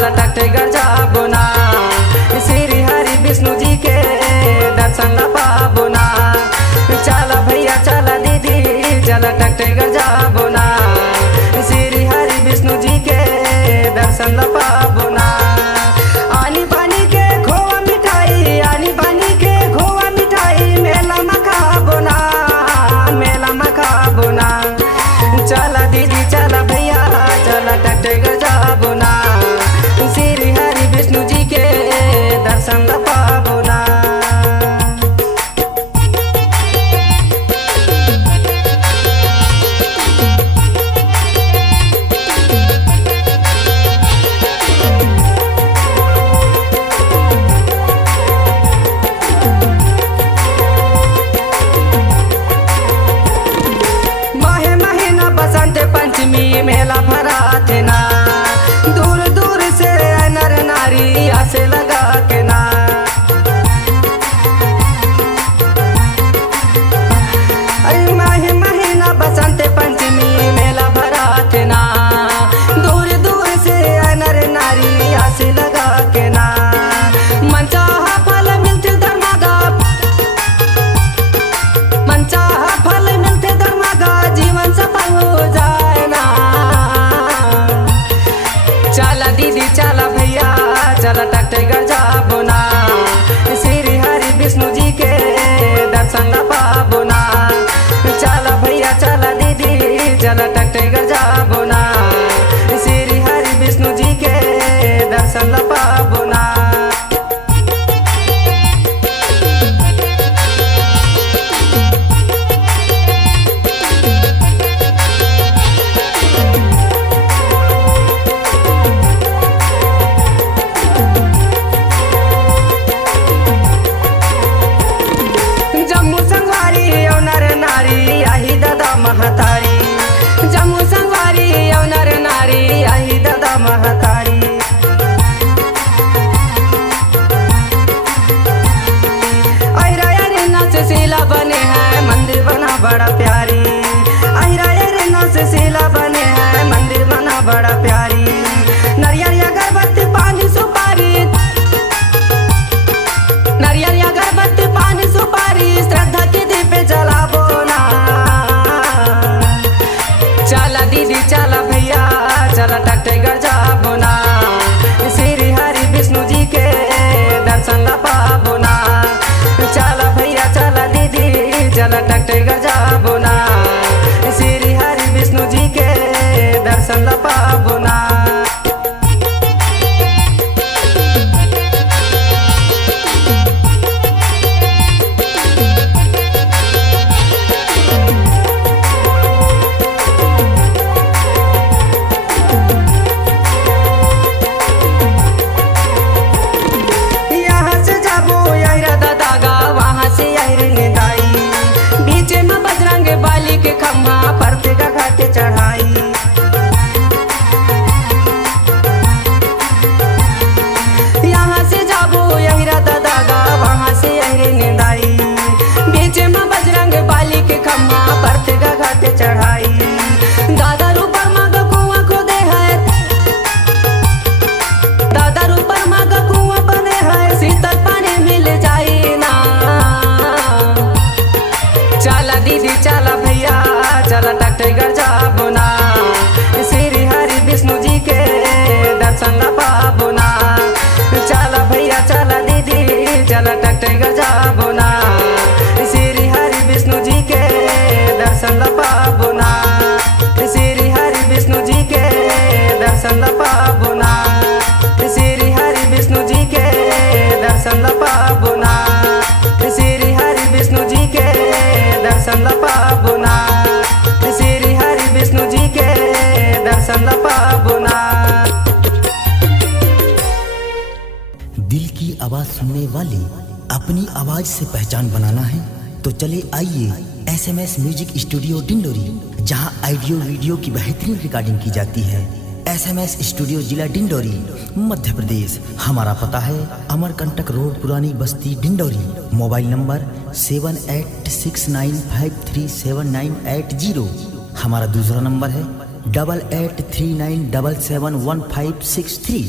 चल टकटगर जाबो ना, श्री हरि विष्णु जी के दर्शन ला पाबो ना। चल भैया चल दीदी चल टकटगर जाबो ना, श्री हरि विष्णु जी के दर्शन ला पाबो ना। आनी बानी के खोआ मिठाई, आनी बानी के खोआ मिठाई मेला में खाबो ना, मेला में खाबो ना। चल दीदी चल भैया चल टकटगर जाबो ना, श्री हरि विष्णु जी के दर्शन ला पाबो ना। माहे महीना बसंत पंचमी मेला भरा थे ना, दूर दूर से नर नारी आसे लगा के ना। अरे माहे महीना बसंत पंचमी मेला भरा थे ना, दूर दूर से नर नारी आसे लगा के ना। मनचाहा फल मिलते धर्मागा, मनचाहा फल मिलते धर्मागा जीवन सफल हो जाए ना। चला दीदी चला भैया चला टकटगर जाबो ना, श्री हरि विष्णु जी के दर्शन ला पाबो ना। चला भैया चला दीदी चला टकटगर जाबो ना, श्री हरि विष्णु जी के दर्शन ला पाबो ना। जम्मू संगवारी यौ नर नारी आही दादा महतारी, जम्मू संगवारी यौ नर नारी आही दादा महतारी। से शिला बने हैं मंदिर बना बड़ा प्यारी, से शिला बने हैं मंदिर बना बड़ा प्यारी। नारियल अगरबत्ती पानी सुपारी, नारियल अगरबत्ती पानी सुपारी श्रद्धा के दीप जलाबो ना। चला दीदी चला भैया चला टकटगर जाबो ना, श्री हरि विष्णु जी के दर्शन ला पाबो ना। चला भैया चला दीदी चला टकटगर जाबो ना, श्री हरि विष्णु जी के दर्शन ला पाबो ना। यहाँ से जाबो यही दादा वहाँ से यही निदाई, बीच में बजरंग बाली के खम्भा परते का घाटे चढ़ाई। यहाँ से जाबो यही दादा वहाँ से यही निदाई, बीच में बजरंग बाली के खम्भा परते का घाटे चढ़ाई। दादा रूपर मग कुआं खोदे है, दादा रूपर मग कुआं बने है शीतल पानी मिल जाई ना। चला दीदी चला भैया चला टकटगर जाबो ना, श्री हरि विष्णु जी के दर्शन ला पाबो ना। चला भैया चला दीदी चला टकटगर जाबो ना, श्री हरि विष्णु जी के दर्शन ला पाबो ना, श्री हरि विष्णु जी के दर्शन ला पाबो ना, श्री हरि विष्णु जी के दर्शन ला पाबो ना, श्री हरि विष्णु जी के दर्शन ला पाबो ना, श्री हरि विष्णु जी के दर्शन ला पाबो ना। दिल की आवाज सुनने वाली अपनी आवाज से पहचान बनाना है तो चले आइए SMS म्यूजिक स्टूडियो डिंडोरी, जहां ऑडियो वीडियो की बेहतरीन रिकॉर्डिंग की जाती है। SMS स्टूडियो जिला डिंडोरी मध्य प्रदेश। हमारा पता है अमरकंटक रोड पुरानी बस्ती डिंडोरी। Mobile number 7869537980। हमारा दूसरा नंबर है 8839771563।